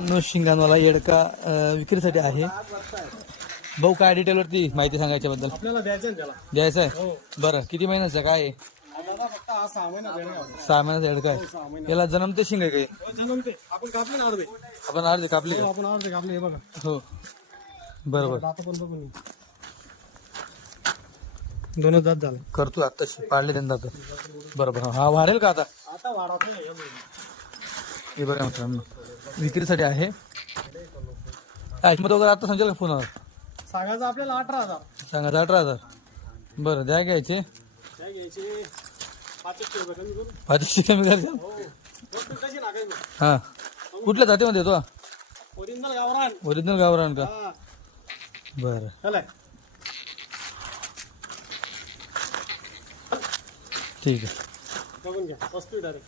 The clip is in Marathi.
नो शिंगांवाला येडका विक्रीसाठी आहे. भाऊ काय डिटेलवरती माहिती सांगायच्याबद्दल आपल्याला द्यायचं ना त्याला? द्यायचं आहे? हो. बरं किती महिन्याचं? काय आहे? हा सहा महिन्याचा येडका हो, आहे याला जन्मते शिंग आहे काही हो, जन्मते आपण कापले ना अर्धे. आपण अर्धे कापली हो, का आपण अर्धे कापले हे बघा. हो. बरोबर. दात पण बघून घे. दोनच दात झाले. करतो आता पाडले त्यांना बरोबर हा. वाढेल का आता? आता हे. हे बघा मित्रांनो. विक्रीसाठी आहे. किंमत वगैरे आता सांगेल का फोनवर सांगायचं आपल्याला अठरा हजार. सांगा अठरा हजार. बरं द्या घ्यायचे. पाचशे कमी करू हो. हा. कुठल्या जातीमध्ये येतो? ओरिजिनल गावरान. ओरिजिनल गावरान का? बरं. ठीक आहे. बघून घ्या. वस्तू डायरेक्ट